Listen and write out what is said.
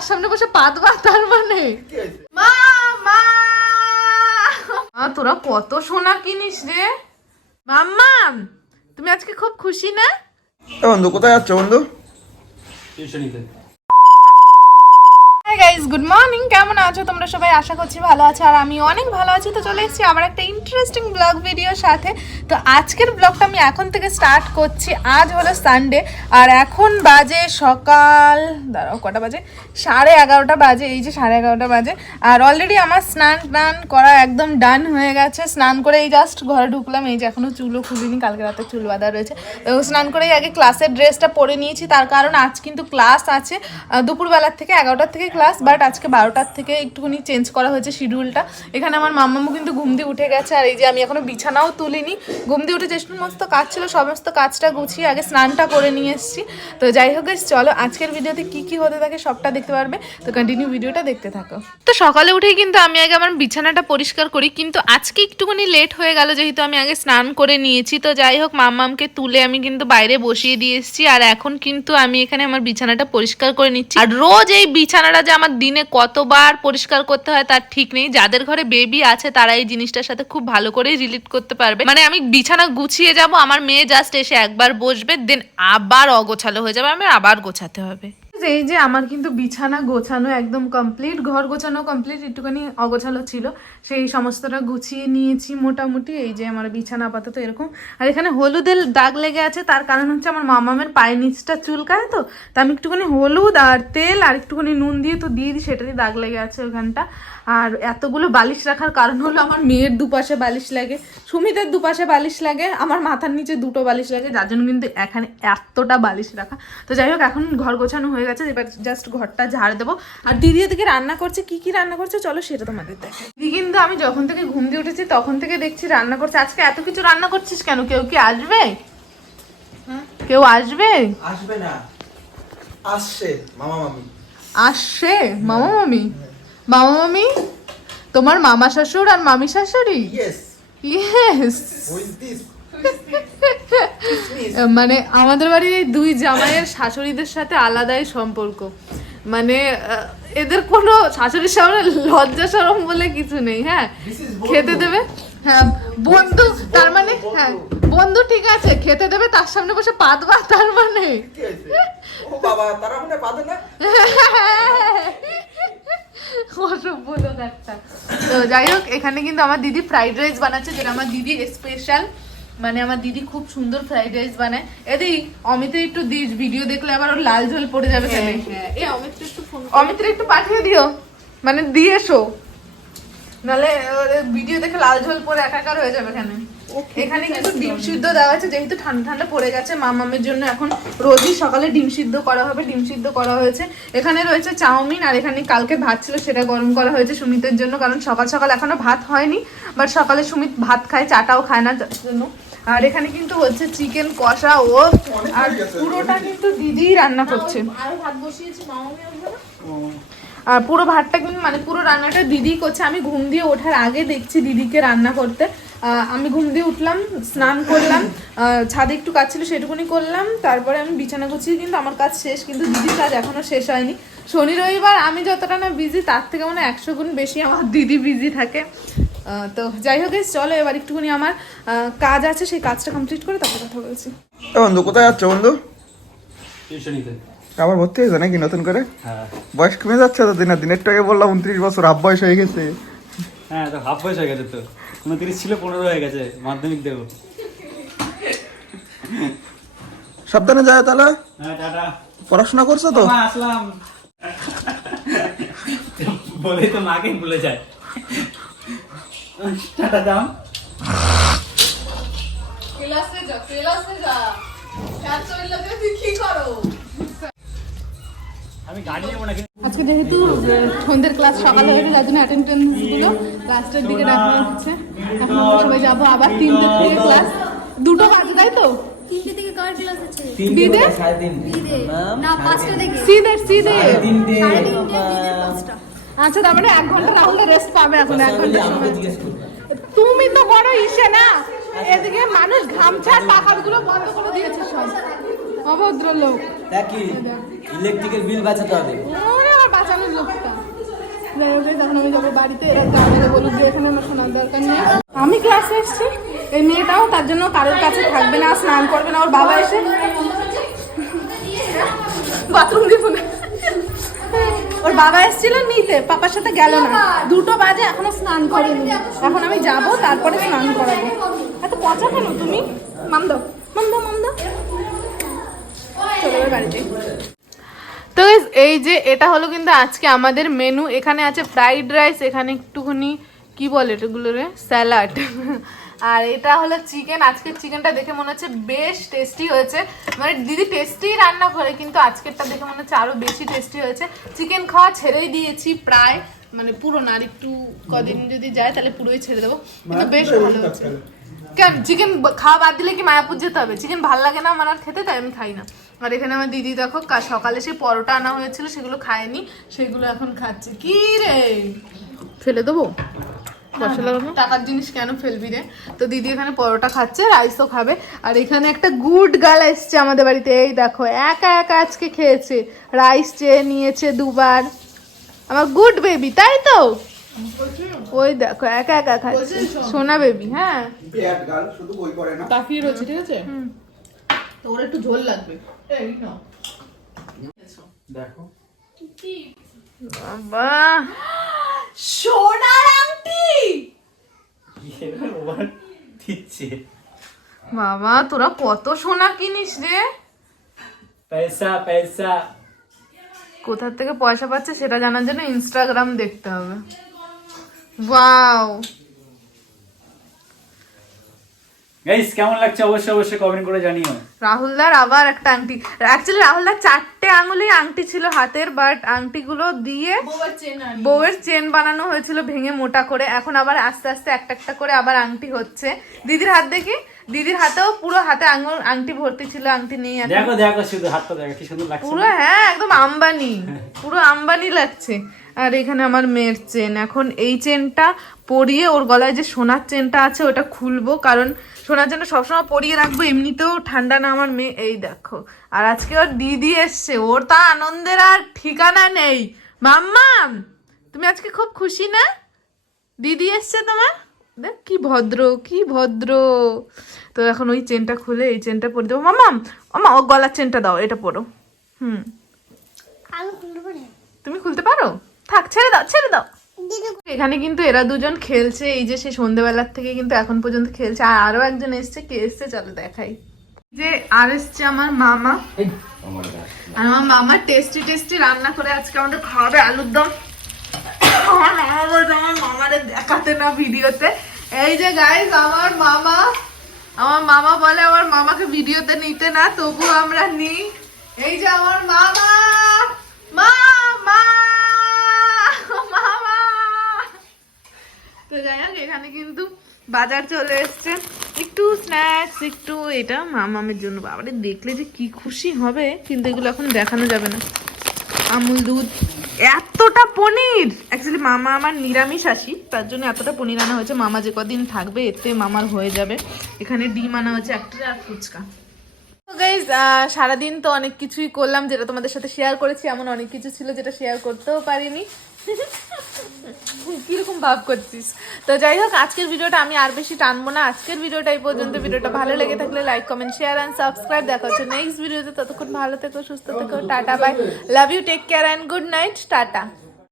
তার সামনে বসে পাত বা তার মানে? মা মা! তোরা কত সোনা কিনিস রে? মাম্মা তুমি আজকে খুব খুশি না? বন্ধু কোথায় যাচ্ছ বন্ধু? টিউশনিতে। গাইস গুড মর্নিং কেমন আছো? তোমরা সবাই আশা করছি ভালো আছো আর আমি অনেক ভালো আছি। তো চলে এসেছি আবার একটা ইন্টারেস্টিং ব্লগ ভিডিওর সাথে। তো আজকের ব্লগটা আমি এখন থেকে স্টার্ট করছি। আজ হলো সানডে আর এখন বাজে সকাল দাঁড়াও, কটা বাজে? সাড়ে এগারোটা বাজে, এই যে সাড়ে এগারোটা বাজে। আর অলরেডি আমার স্নান টান করা একদম ডান হয়ে গেছে। স্নান করে এই জাস্ট ঘরে ঢুকলাম। এই যে এখনও চুলও খুলিনি, কালকে রাতে চুল বাঁধা রয়েছে। তো স্নান করেই আগে ক্লাসের ড্রেসটা পরে নিয়েছি। তার কারণ আজ কিন্তু ক্লাস আছে দুপুরবেলার থেকে এগারোটার থেকে ক্লাস বাট আজকে বারোটার থেকে একটুখানি চেঞ্জ করা হয়েছে শিডিউলটা এখানে আমার মাম্মামু কিন্তু ঘুম দিয়ে উঠে গেছে, আর এই যে আমি এখনও বিছানাও তুলিনি। ঘুম দিয়ে উঠে যে সমস্ত কাজ ছিল, সমস্ত কাজটা গুছিয়ে আগে স্নানটা করে নিয়ে এসেছি। তো যাই হোক চলো আজকের ভিডিওতে কি কি হতে থাকে সবটা দেখতে পারবে। তো কন্টিনিউ ভিডিওটা দেখতে থাকো। তো সকালে উঠেই কিন্তু আমি আগে আমার বিছানাটা পরিষ্কার করি, কিন্তু আজকে একটুখানি লেট হয়ে গেল, যেহেতু আমি আগে স্নান করে নিয়েছি। তো যাই হোক মাম্মামকে তুলে আমি কিন্তু বাইরে বসিয়ে দিয়ে এসেছি, আর এখন কিন্তু আমি এখানে আমার বিছানাটা পরিষ্কার করে নিচ্ছি। আর রোজ এই বিছানাটা যে আমার দিনে কতবার পরিষ্কার করতে হয় তার ঠিক নেই। যাদের ঘরে বেবি আছে, তারা এই জিনিসটার সাথে খুব ভালো করেই রিলেট করতে পারবে। মানে আমি বিছানা গুছিয়ে যাব, আমার মেয়ে জাস্ট এসে একবার বসবে দেন আবার অগোছালো হয়ে যাবে, আমি আবার গোছাতে হবে। এই যে আমার কিন্তু বিছানা গোছানো একদম কমপ্লিট ঘর গোছানো কমপ্লিট একটুখানি অগোছালো ছিল। সেই সমস্তটা গুছিয়ে নিয়েছি মোটামুটি। এই যে আমার বিছানা আপাতত এরকম। আর এখানে হলুদের দাগ লেগে আছে, তার কারণ হচ্ছে আমার মামামের পায়ের নিচটা চুলকায় তো, তা আমি একটুখানি হলুদ আর তেল আর একটুখানি নুন দিয়ে তো দিয়ে দিই, সেটারই দাগ লেগে আছে ওখানটা। আর এতগুলো বালিশ রাখার কারণ হলো আমার মেয়ের দুপাশে বালিশ লাগে, সুমিতের দুপাশে বালিশ লাগে, আমার মাথার নিচে দুটো বালিশ লাগে, যার জন্য কিন্তু এখানে এতটা বালিশ রাখা। তো যাই হোক, এখন ঘর গোছানো হয়ে গেছে এবার জাস্ট ঘরটা ঝাড় দেবো। আর দিদি এদিকে রান্না করছে কি কি রান্না করছে চলো সেটা তোমাদের দেখে দিদি কিন্তু আমি যখন থেকে ঘুম দিয়ে উঠেছি তখন থেকে দেখছি রান্না করছে। আজকে এত কিছু রান্না করছিস কেন? কেউ কি আসবে? কেউ আসবে? আসবে না। আসছে মামা মামি। আসছে? মামা মামি? মামা মামি? তোমার মামা শ্বশুর আর মামি শাশুড়ি? Yes yes who is this মানে আমাদের বাড়ির এই দুই জামাইয়ের শাশুড়িদের সাথে আলাদাই সম্পর্ক। মানে এদের কোনো শাশুড়ির সামনে লজ্জা সরম বলে কিছু নেই হ্যাঁ? খেতে দেবে? হ্যাঁ বন্ধু তার মানে হ্যাঁ বন্ধু ঠিক আছে খেতে দেবে তার সামনে বসে পাতবা তার মানে। ও বাবা তারা না? অসভ্য লোক একটা। তো যাই হোক এখানে কিন্তু আমার দিদি ফ্রাইড রাইস বানাচ্ছে যেটা আমার দিদি স্পেশাল মানে আমার দিদি খুব সুন্দর ফ্রাইড রাইস বানায়। এদি অমিতে একটু দিস ভিডিও দেখলে আবার ওর লাল ঝোল পড়ে যাবে কেন এই অমিত একটু ফোন অমিতের একটু পাঠিয়ে দিও। মানে দিয়ে এসো। নাহলে ভিডিও দেখে লাল ঝোল পরে একাকার হয়ে যাবে এখানে। এখানে কিন্তু ডিম সিদ্ধ দেওয়া আছে যেহেতু ঠান্ডা ঠান্ডা পড়ে গেছে মামামের জন্য এখন রোজই সকালে ডিম সিদ্ধ করা হবে ডিম সিদ্ধ করা হয়েছে। এখানে রয়েছে চাউমিন আর এখানে কালকে ভাত ছিল সেটা গরম করা হয়েছে সুমিতের জন্য কারণ সকাল সকাল এখনও ভাত হয়নি। বাট সকালে সুমিত ভাত খায় চাটাও খায় না জন্য। আর এখানে কিন্তু হচ্ছে চিকেন কষা ও, আর পুরোটা কিন্তু দিদিই রান্না করছে। আর পুরো ভাতটা কিন্তু মানে পুরো রান্নাটা দিদি করছে। আমি ঘুম দিয়ে ওঠার আগে দেখছি দিদিকে রান্না করতে। আমি ঘুম দিয়ে উঠলাম, স্নান করলাম ছাদে একটু কাজ ছিল সেটুকুনি করলাম। তারপরে আমি বিছানা গুছিয়ে কিন্তু আমার কাজ শেষ, কিন্তু দিদির কাজ এখনও শেষ হয়নি। শনি রবিবার আমি যতটা না বিজি তার থেকে মানে একশো গুণ বেশি আমার দিদি বিজি থাকে। তো যাই হোক চলো এবার একটুখানি আমার কাজ আছে সেই কাজটা কমপ্লিট করে তারপর কথা বলছি। এ বন্ধু কোথায় যাচ্ছ বন্ধু? টিউশনিতে। আবার ভর্তি হয়েছে নাকি নতুন করে? হ্যাঁ। বয়স কমে যাচ্ছে তো দিনের দিনের আগে বললাম উনত্রিশ বছর হাফ বয়স হয়ে গেছে। হ্যাঁ তো হাফ বয়স হয়ে গেছে তো। উনত্রিশ ছিল পনেরো হয়ে গেছে মাধ্যমিক দেবো। সাবধানে যায় তাহলে। হ্যাঁ টাটা। পড়াশোনা করছ তো? আসলাম। বলেই তো মাকে ভুলে যায়। টাটা দাম ক্লাসে যা ক্লাসে যা। ফ্যান চললে তুই কি করো? আমি গাড়ি নেব না আজকে যেহেতু সন্ধ্যের ক্লাস সকালে হয়ে গেছে যার জন্য অ্যাটেন্ডেন্সগুলো ক্লাসটার দিকে ডাকা হচ্ছে। এখন সবাই যাব আবার তিনটে থেকে ক্লাস দুটো বাজে তাই তো? তিনটে থেকে কার ক্লাস আছে? বিদে? না পাঁচটা থেকে। সিদে সিদে সাড়ে তিনটে বিদের পাঁচটা। আচ্ছা তার মানে এক ঘণ্টা না হলে রেস্ট পাবে এখন এক ঘণ্টা তুমি তো বড় ইসে না। এদিকে মানুষ ঘামছার পাখারগুলো বন্ধ করে দিয়েছে সব। অভদ্র লোক। দেখি ইলেকট্রিকের বিল বাঁচাতে হবে। ওরে আমার বাঁচানো যাই হোক তখন আমি যাব বাড়িতে এরা বলুক যে এখানে আমার শোনার দরকার নেই। আমি ক্লাসে এসেছি এই মেয়েটাও তার জন্য কারোর কাছে থাকবে না স্নান করবে না ওর বাবা এসে। বাথরুম দিয়ে ফোনে ওর বাবা এসেছিল নিতে পাপার সাথে গেল না। দুটো বাজে এখনও স্নান করেনি। এখন আমি যাব, তারপরে স্নান করাবো। এত পচা কেন তুমি? মাম দাও, মাম চলে বাড়িতে তো এই যে এটা হলো কিন্তু আজকে আমাদের মেনু এখানে আছে ফ্রাইড রাইস এখানে একটুখানি, কি বলে এটাগুলো রে স্যালাড আর এটা হলো চিকেন আজকের চিকেনটা দেখে মনে হচ্ছে বেশ টেস্টি হয়েছে। মানে দিদি টেস্টি রান্না করে কিন্তু আজকেরটা দেখে মনে হচ্ছে আরও বেশি টেস্টি হয়েছে। চিকেন খাওয়া ছেড়েই দিয়েছি প্রায় মানে পুরো না একটু কদিন যদি যায় তাহলে পুরোই ছেড়ে দেবো। কিন্তু বেশ ভালো হচ্ছে কেন? চিকেন খাওয়া বাদ দিলে কি মায়াপুর যেতে হবে? চিকেন ভালো লাগে না আমার আর খেতে তাই আমি খাই না। আর এখানে আমার দিদি দেখো সকালে সেই পরোটা আনা হয়েছিল সেগুলো খায়নি সেগুলো এখন খাচ্ছে। কি রে? ফেলে দেবো? টাকার জিনিস কেন ফেলবি রে? তো দিদি এখানে পরোটা খাচ্ছে রাইসও খাবে। আর এখানে একটা গুড গার্ল এসছে আমাদের বাড়িতে এই দেখো একা একা আজকে খেয়েছে। রাইস চেয়ে নিয়েছে দুবার। আমার গুড বেবি তাই তো? ওই দেখো একা একা খাচ্ছে সোনা বেবি হ্যাঁ। গাল তাকিয়ে রয়েছে ঠিক আছে? তো ওর একটু ঝোল লাগবে। দেখো। বাবা সোনার আংটি! দিচ্ছে। বাবা তোরা কত সোনা কিনিস রে? পয়সা পয়সা। কোথা থেকে পয়সা পাচ্ছে সেটা জানার জন্য ইনস্টাগ্রাম দেখতে হবে। ওয়াও গাইস কেমন লাগছে? অবশ্যই অবশ্যই কমেন্ট করে জানিও। রাহুলদার আবার একটা আংটি। অ্যাকচুয়ালি রাহুলদার চারটে আঙুলে আংটি ছিল হাতের বাট আংটিগুলো দিয়ে বউয়ের চেন বানানো হয়েছিল ভেঙে মোটা করে। এখন আবার আস্তে আস্তে একটা একটা করে আবার আংটি হচ্ছে। দিদির হাত দেখি? দিদির হাতেও পুরো হাতে আঙুল আংটি ভর্তি ছিল আংটি নেই দেখো দেখো শুধু হাতটা দেখো কি সুন্দর লাগছে। পুরো হ্যাঁ একদম আম্বানি। পুরো আম্বানি লাগছে। আর এখানে আমার মেয়ের চেন। এখন এই চেনটা পরিয়ে ওর গলায় যে সোনার চেনটা আছে ওটা খুলবো। কারণ সোনার চেনটা সবসময় পরিয়ে রাখব এমনিতেও ঠান্ডা না। আমার মেয়ে এই দেখো। আর আজকে ওর দিদি এসছে। ওর তা আনন্দের আর ঠিকানা নেই। মাম্মাম তুমি আজকে খুব খুশি না? দিদি এসছে তোমার? দেখ কি ভদ্র কি ভদ্র। তো এখন ওই চেনটা খুলে এই চেনটা পরে দেবো। মামাম মামা ও গলার চেনটা দাও এটা পরো। হুম। তুমি খুলতে পারো? থাক ছেড়ে দাও ছেড়ে দাও। এখানে কিন্তু এরা দুজন খেলছে এই যে সে সন্ধ্যেবেলার থেকে কিন্তু এখন পর্যন্ত খেলছে আর আরও একজন এসছে কে এসছে চলো দেখাই। যে আর এসছে আমার মামা। আর আমার মামা টেস্টি টেস্টি রান্না করে আজকে আমাদের খাওয়াবে আলুর দম। আমার মামা বলছে আমার মামারে দেখাতে না ভিডিওতে। এই যে গাইজ আমার মামা। আমার মামা বলে আমার মামাকে ভিডিওতে নিতে না তবু আমরা নিই। এই যে আমার মামা। মামা মামা তো যাই হোক, এখানে কিন্তু বাজার চলে এসছে। একটু স্ন্যাক্স একটু এটা মামামের জন্য। বাবারে, দেখলে যে কি খুশি হবে, কিন্তু এগুলো এখন দেখানো যাবে না। আমুল দুধ, এতটা পনির! অ্যাকচুয়ালি মামা আমার নিরামিষ আসি, তার জন্য এতটা পনির আনা হয়েছে। মামা যে কদিন থাকবে, এতে মামার হয়ে যাবে। এখানে ডিম আনা হয়েছে, একটা আর ফুচকা। সারাদিন তো অনেক কিছুই করলাম যেটা তোমাদের সাথে শেয়ার করেছি, এমন অনেক কিছু ছিল যেটা শেয়ার করতেও পারিনি। কীরকম ভাব করছিস? তো যাই হোক, আজকের ভিডিওটা আমি আর বেশি টানবো না। আজকের ভিডিওটা এই পর্যন্ত ভিডিওটা ভালো লেগে থাকলে like comment share and subscribe দেখা হচ্ছে নেক্সট ভিডিওতে ততক্ষণ ভালো থেকো, সুস্থ থেকো, tata bye love you take care and good night tata.